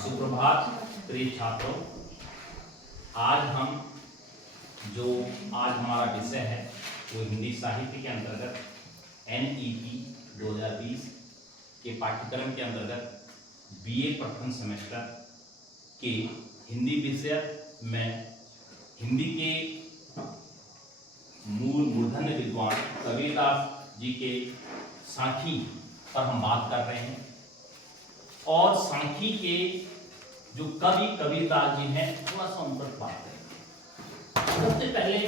सुप्रभात प्रिय छात्रों। आज हमारा विषय है वो हिंदी साहित्य के अंतर्गत NEP 2020 के पाठ्यक्रम के अंतर्गत BA प्रथम सेमेस्टर के हिंदी विषय में हिंदी के मूर्धन्य विद्वान कबीरदास जी के साखी पर हम बात कर रहे हैं। और साखी के जो कवि कबीरदास जी हैं थोड़ा सा उन पर बात करें। सबसे पहले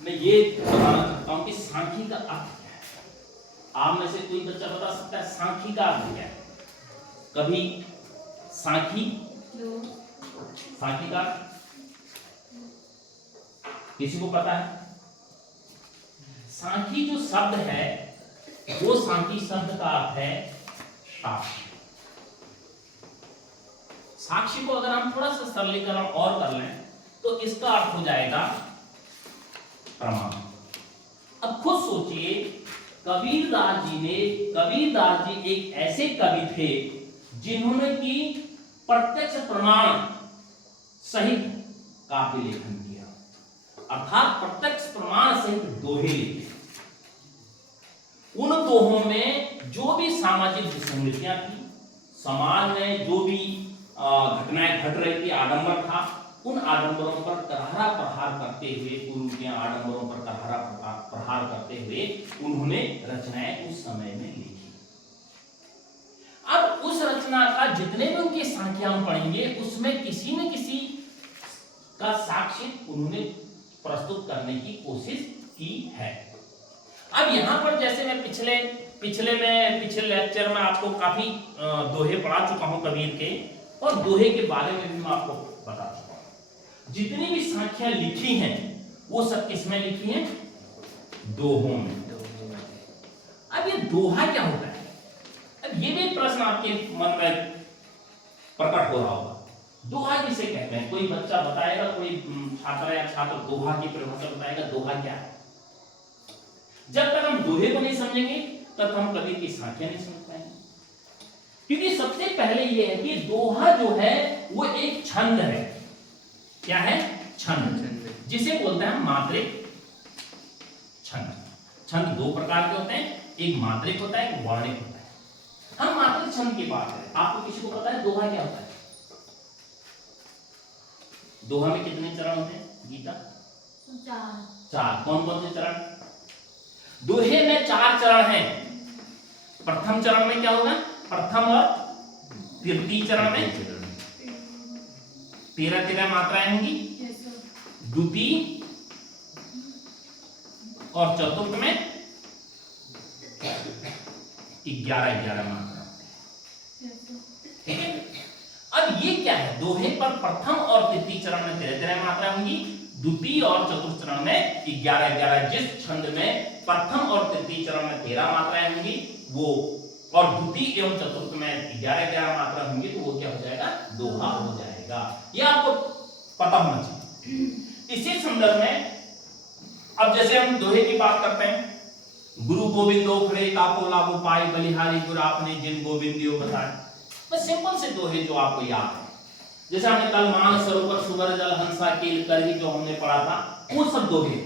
मैं ये बताना चाहता हूं कि साखी का अर्थ क्या है। आप में से कोई बच्चा बता सकता है साखी का अर्थ क्या है? कभी साखी का किसी को पता है? साखी जो शब्द है वो साखी शब्द का अर्थ है साक्ष्य। साक्ष्य को अगर हम थोड़ा सा सरलीकरण और कर लें तो इसका अर्थ हो जाएगा प्रमाण। अब खुद सोचिए, कबीरदास जी एक ऐसे कवि थे जिन्होंने की प्रत्यक्ष प्रमाण सहित काव्य लेखन किया, अर्थात प्रत्यक्ष प्रमाण सहित दोहे लिखे। उन दोहों में जो भी सामाजिक विसंगतियां थी, समाज में जो भी घटनाएं घट रही थी, आडंबर था, उन आडंबरों पर करारा प्रहार करते हुए, उनके आडंबरों पर करारा प्रहार करते हुए उन्होंने रचनाएं उस समय में लिखी। अब उस रचना का जितने भी उनकी संख्या हम पढ़ेंगे उसमें किसी न किसी का साक्ष्य उन्होंने प्रस्तुत करने की कोशिश की है। अब यहाँ पर जैसे मैं पिछले लेक्चर में आपको काफी दोहे पढ़ा चुका हूं कबीर के, और दोहे के बारे में भी मैं आपको बता चुका हूं। जितनी भी संख्या लिखी हैं वो सब किसमें लिखी हैं? दोहों में। अब ये दोहा क्या होता है? अब ये भी प्रश्न आपके मन में प्रकट हो रहा होगा। दोहा किसे कहते हैं? कोई बच्चा बताएगा, कोई छात्र या छात्र दोहा की परिभाषा बताएगा, दोहा क्या है? जब तक हम दोहे को नहीं समझेंगे तब तक हम कभी की संख्या नहीं समझ पाएंगे। क्योंकि सबसे पहले यह है कि दोहा जो है वो एक छंद है। क्या है? छंद, जिसे बोलते हैं मात्रिक छंद। छंद दो प्रकार के होते हैं, एक मात्रिक होता है, एक वर्णिक होता है। हम मात्रिक छंद की बात करें, आपको किसी को पता है दोहा क्या होता है? दोहा में कितने चरण होते हैं गीता? चार। कौन कौन से चरण? दोहे में 4 चरण हैं। प्रथम चरण में क्या होगा? प्रथम और तृतीय चरण में 13 मात्राएं होंगी। द्वितीय और चतुर्थ में 11 मात्रा। ठीक है। अब ये क्या है? दोहे पर प्रथम और तृतीय चरण में 13 मात्राएं होंगी, द्वितीय और चतुर्थ चरण में 11। जिस छंद में प्रथम और तृतीय चरण में 13 मात्राएं होंगी वो, और द्वितीय एवं चतुर्थ में 11 मात्रा होंगी, तो वो क्या हो जाएगा? दोहा हो जाएगा। ये आपको पता होना चाहिए। इसी संदर्भ में अब जैसे हम दोहे की बात करते हैं, गुरु गोविंदो खड़े ताको लागो पाई, बलिहारी गुरु आपने जिन गोविंदियो बताए। बस सिंपल से दोहे जो आपको याद है, जैसे हमने कल मान सरोवर सुगर जल हंसा कील करही जो हमने पढ़ा था, वो सब दोहे।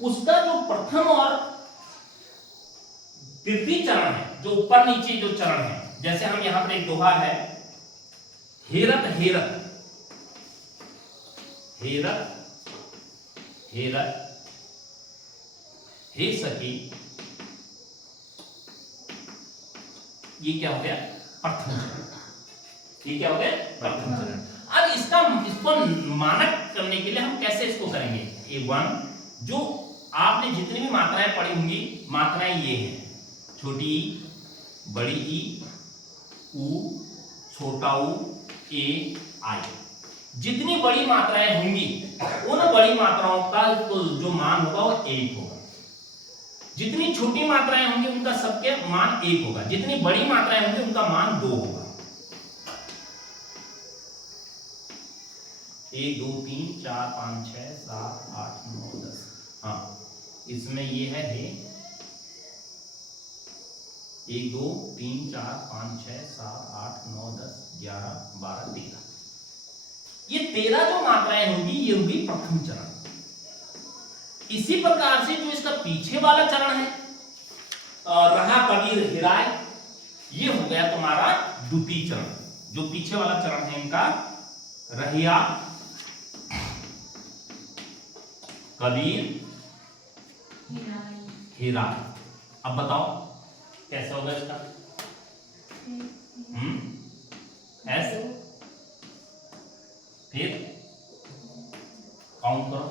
उसका जो प्रथम और तृतीय चरण है, जो ऊपर नीचे जो चरण है, जैसे हम यहां पर एक दोहा है, हेरत हेरत हेरत हेरत हे सखी, ये क्या हो गया? प्रथम चरण। ये क्या हो गया? प्रथम चरण। अब इसको मानक करने के लिए हम कैसे इसको करेंगे? A1 जो आपने जितनी भी मात्राएं पढ़ी होंगी, मात्राएं ये हैं, छोटी ई, बड़ी ई, उ, छोटा उ, ए, आई। जितनी बड़ी मात्राएं होंगी उन बड़ी मात्राओं का जो मान होगा वो 1 होगा। जितनी छोटी मात्राएं होंगी उनका सबके मान 1 होगा। जितनी बड़ी मात्राएं होंगी उनका मान 2 होगा। 1 2 3 4 5 6 7 8 9 10। हाँ, इसमें ये है हे, 1 2 3 4 5 6 7 8 9 10 11 12 13। ये 13 जो मात्राएं होंगी ये होगी प्रथम चरण। इसी प्रकार से जो इसका पीछे वाला चरण है रहा कबीर हिराय, ये हो गया तुम्हारा द्वितीय चरण। जो पीछे वाला चरण है इनका रहिया, कबीर, हिराय। अब बताओ कैसे होगा इसका? एस, फिर काउंट करो।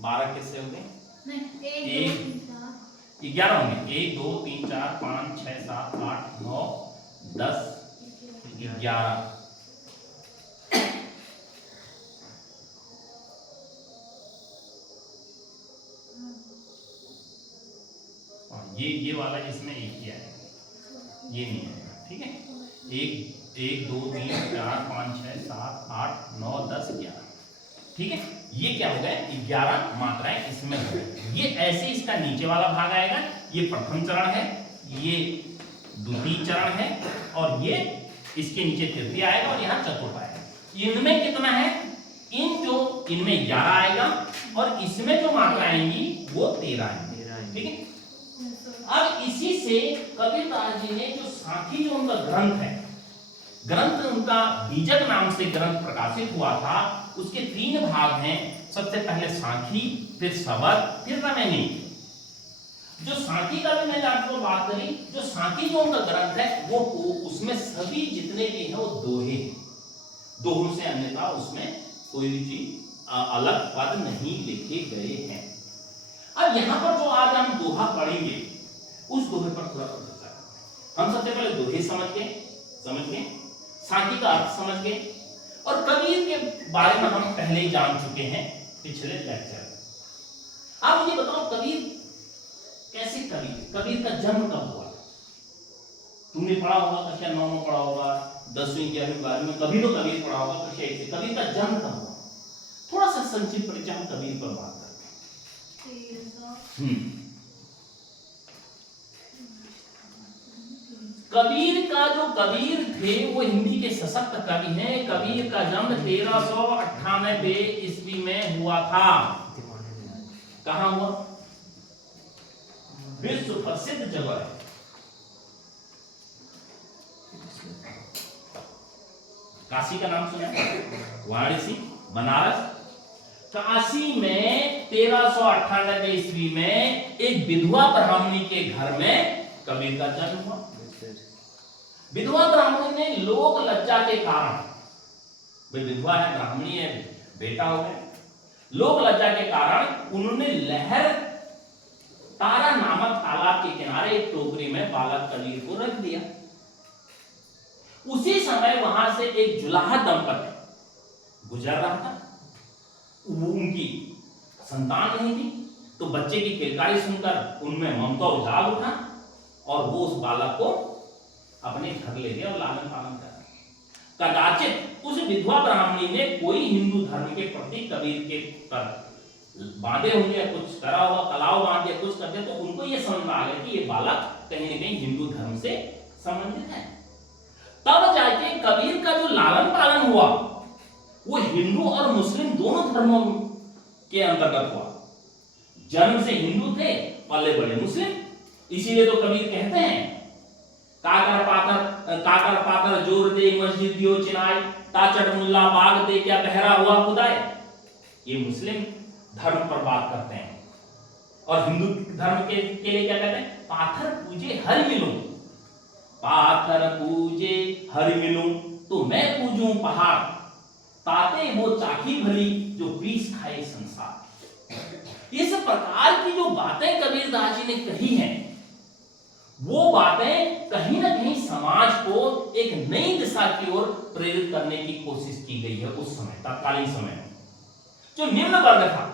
12 किससे होंगे? 11 होंगे। 1 2 3 4 5 6 7 8 9 10 11। ये वाला इसमें एक ही आएगा, ये नहीं आएगा। ठीक है, 1 2 3 4 5 6 7 8 9 10 11। ठीक है, ये क्या हो गया? 11 मात्राएं इसमें हो गई। ये ऐसे इसका नीचे वाला भाग आएगा। ये प्रथम चरण है, ये द्वितीय चरण है, और ये इसके नीचे तृतीय आएगा, और यहाँ चतुर्थ आएगा। इनमें कितना है? इनमें 11 आएगा, और इसमें जो मात्रा आएंगी वो 13 आएंगी। ठीक है, अब इसी से कबीरदास जी ने जो साखी जो उनका ग्रंथ है, ग्रंथ उनका बीजक नाम से ग्रंथ प्रकाशित हुआ था, उसके 3 भाग हैं। सबसे पहले साखी, फिर सबद, फिर रमैनी। जो साखी का भी मैंने आपको बात करी, जो साखी जो उनका ग्रंथ है वो उसमें सभी जितने भी हैं वो दोहे हैं। दोहों से अन्यथा उसमें कोई भी चीज अलग पद नहीं लिखे गए हैं। अब यहाँ पर जो आज हम दोहा पढ़ेंगे उस दोहे पर थोड़ा चर्चा करते हैं। हम सबसे पहले दोहे समझ के साखी का अर्थ समझ के, और कबीर के बारे में हम पहले ही जान चुके हैं पिछले लेक्चर में। आप मुझे बताओ कबीर कैसे कबीर का जन्म कब हुआ? तुमने पढ़ा होगा, कक्षा 9 में पढ़ा होगा, 10वीं 11वीं 12वीं में कभी तो कबीर पढ़ा होगा कक्षा 1 से। कबीर का जन्म कब हुआ? थोड़ा सा संक्षिप्त परिचय हम कबीर पर बात करते हैं। कबीर का जो कबीर थे वो हिंदी के सशक्त कवि हैं। कबीर का जन्म 1398 ईस्वी में हुआ था। कहां हुआ? विश्व प्रसिद्ध जगह है, काशी का नाम सुना? वाराणसी, बनारस, काशी में 1398 ईस्वी में एक विधवा ब्राह्मणी के घर में कबीर का जन्म हुआ। विधवा ब्राह्मणी ने लोक लज्जा के कारण, भाई विधवा है, ब्राह्मणी है, बेटा हो गया, लोक लज्जा के कारण उन्होंने लहर तारा नामक तालाब के किनारे एक टोकरी में बालक कबीर को रख दिया। उसी समय वहां से एक जुलाहा दंपति गुजर रहा था। उनकी संतान नहीं थी, तो बच्चे की किलकारी सुनकर उनमें ममता उजाग उठा, और वो उस बालक को अपने घर ले गया और लालन पालन कर। कदाचित उस विधवा ब्राह्मणी ने कोई हिंदू धर्म के प्रति कबीर के पर बांधे होंगे, कुछ करा होगा, कलाव बांध दिया, कुछ कर दिया, तो उनको ये समझ में आ गया कि ये बालक कहीं न कहीं हिंदू धर्म से संबंधित है। तब जाके कबीर का जो लालन पालन हुआ वो हिंदू और मुस्लिम दोनों धर्मों के अंतर्गत हुआ। जन्म से हिंदू थे, पले बड़े मुस्लिम। इसीलिए तो कबीर कहते हैं, काकर पाकर जोर दे मस्जिद दियो चिनाई, ताचट मुल्ला बाग दे क्या बहरा हुआ खुदाए। ये मुस्लिम धर्म पर बात करते हैं, और हिंदू धर्म के लिए क्या कहते हैं? पाथर पूजे हर मिलूं, पाथर पूजे हर मिलूं, तो मैं पूजूं पहाड़, ताते वो चाकी भली जो पीस खाए संसार। इस प्रकार की जो बातें कबीरदास जी ने कही हैं, वो बातें कहीं ना कहीं समाज को एक नई दिशा की ओर प्रेरित करने की कोशिश की गई है। उस समय, तत्कालीन समय में जो निम्न वर्ग था,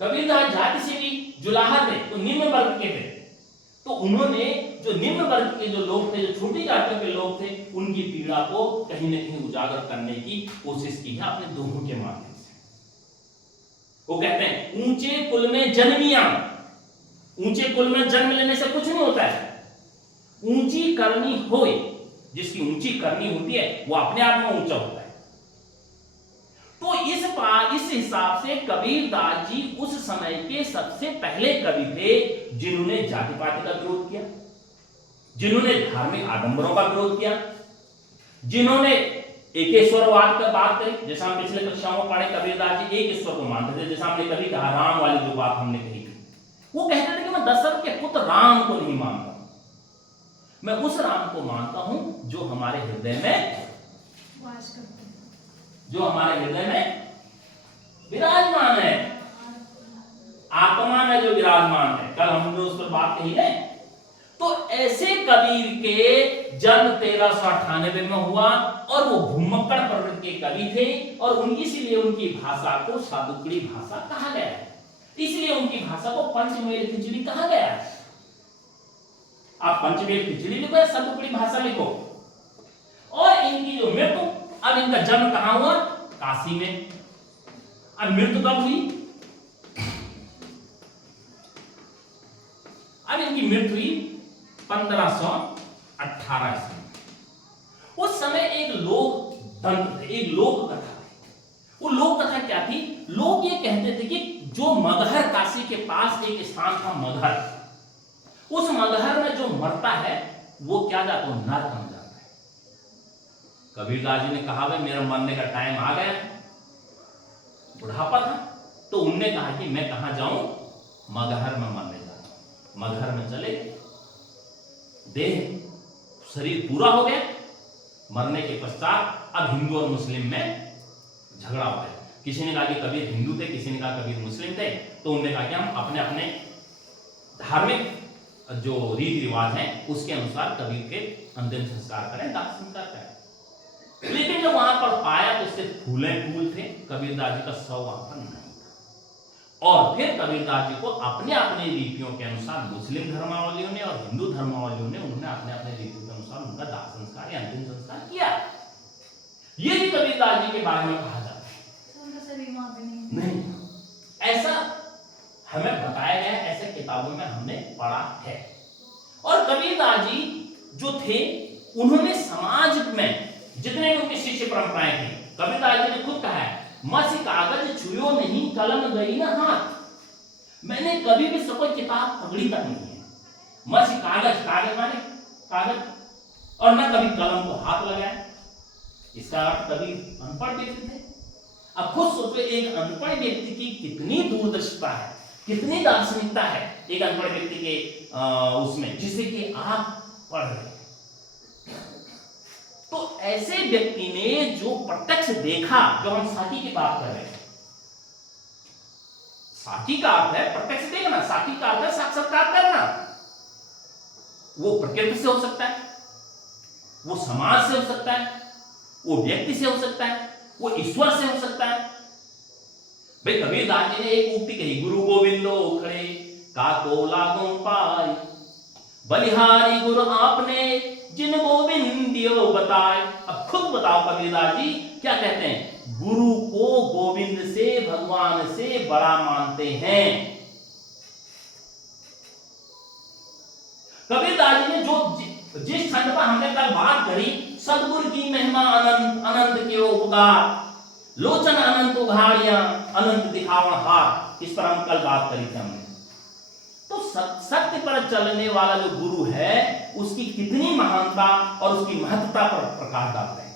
कबीरदास जाति से भी जुलाहा थे, तो निम्न वर्ग के थे, तो उन्होंने जो निम्न वर्ग के जो लोग थे, जो छोटी जातियों के लोग थे, उनकी पीड़ा को कहीं ना कहीं उजागर करने की कोशिश की है अपने दोहों के माध्यम से। वो कहते हैं ऊंचे कुल में जन्मिया। ऊंचे कुल में जन्म लेने से कुछ नहीं होता है, ऊंची करनी होए, जिसकी ऊंची करनी होती है वो अपने आप में ऊंचा होता है। तो इस हिसाब से कबीरदास जी उस समय के सबसे पहले कवि थे जिन्होंने जाति पाति का विरोध किया, जिन्होंने धार्मिक आडंबरों का विरोध किया, जिन्होंने एकेश्वरवाद का बात करी। जैसे हम पिछले कक्षाओं में पढ़े कबीरदास जी एक ईश्वर को मानते थे। जैसे हमने कभी कहा राम वाली जो बात हमने कही थी, वो कहते थे कि मैं दशरथ के पुत्र राम को नहीं मानता, मैं उस राम को मानता हूं जो हमारे हृदय में वास करते हैं, जो हमारे हृदय में विराजमान है, आत्मा में जो विराजमान है। कल हमने उस पर बात कही है। तो ऐसे कबीर के जन्म 1398 में हुआ और वो भूमक्कड़ प्रवृत्ति के कवि थे और इसीलिए उनकी भाषा को सादुकड़ी भाषा कहा गया है, इसलिए उनकी भाषा को पंचमेल खिचड़ी कहा गया है। आप पंचमेल खिचड़ी लिखो या सादुकड़ी भाषा लिखो। और इनकी जो मृत्यु, अब इनका जन्म कहां हुआ? काशी में। अब मृत्यु कब हुई? अब इनकी मृत्यु हुई 1518 ईस्वी। उस समय एक लोक तंत्र, एक लोक कथा। वो लोक कथा क्या थी? लोग ये कहते थे कि जो मगहर, काशी के पास एक स्थान था मगहर, उस मगहर में जो मरता है वो क्या जाता है? नरक बन जाता है। कबीरदास जी ने कहा भाई मेरा मरने का टाइम आ गया, बुढ़ापा था, तो उनने कहा कि मैं कहां जाऊं? मगहर में मरने जाऊं। मगहर में चले, देह शरीर पूरा हो गया, मरने के पश्चात अब हिंदू और मुस्लिम में झगड़ा हो गया। किसी ने कहा कि कबीर हिंदू थे, किसी ने कहा कबीर मुस्लिम थे। तो उन्होंने कहा कि हम अपने अपने धार्मिक जो रीति रिवाज है उसके अनुसार कबीर के अंतिम संस्कार करें, दाह संस्कार करें। लेकिन जब वहां पर पाया तो सिर्फ फूले फूल थे, कबीरदास जी का शव वहां पर नहीं था। और फिर कबीरदास जी को अपने अपने रीतियों के अनुसार मुस्लिम धर्मावलियों ने और हिंदू धर्मावलियों ने उन्होंने अपने अपने रीतियों के अनुसार उनका दाह संस्कार या अंतिम संस्कार किया। ये भी कबीरदास जी के बारे में कहा जाता है। नहीं, ऐसा हमें बताया गया, ऐसे किताबों में हमने पढ़ा है। और कबीरदास जी जो थे उन्होंने समाज में जितने भी उनके शिष्य परंपराएं थी, कबीरदास जी ने खुद कहा है मसी कागज छुयो नहीं कलम गई ना हाथ। मैंने कभी भी कोई किताब पकड़ी तक नहीं है। मसी कागज, कागज माने कागज, और न कभी कलम को हाथ लगाया। इसका अर्थ कभी अनपढ़ व्यक्ति थे। अब खुद सोचो एक अनपढ़ व्यक्ति की कितनी दूरदर्शिता है, कितनी दार्शनिकता है एक अनपढ़ व्यक्ति के उसमें, जिसे कि आप पढ़ रहे हैं। तो ऐसे व्यक्ति ने जो प्रत्यक्ष देखा, जो हम साकी की बात कर रहे हैं, साकी का अर्थ है प्रत्यक्ष देखना, साकी का अर्थ है साक्षात्कार करना। वो प्रकृति से हो सकता है, वो समाज से हो सकता है, वो व्यक्ति से हो सकता है, वो ईश्वर से हो सकता है। भाई कबीरदास जी ने एक उक्ति कही, गुरु गोविंदो खड़े काको लागो पाई, बलिहारी गुरु आपने जिन गोविंदियो बताए। अब खुद बताओ कबीरदास जी क्या कहते हैं? गुरु को गोविंद से, भगवान से बड़ा मानते हैं। कबीरदास जी ने जो जिस खंड पर हमने कल बात करी, सदगुरु की महिमा अनंत, अनंत के उपकार, लोचन अनंत उघाड़ियां, अनंत दिखावा हाथ, इस पर हम कल बात करी थी हमने। तो सत्य पर चलने वाला जो गुरु है उसकी कितनी महानता और उसकी महत्ता पर प्रकाश डालते हैं।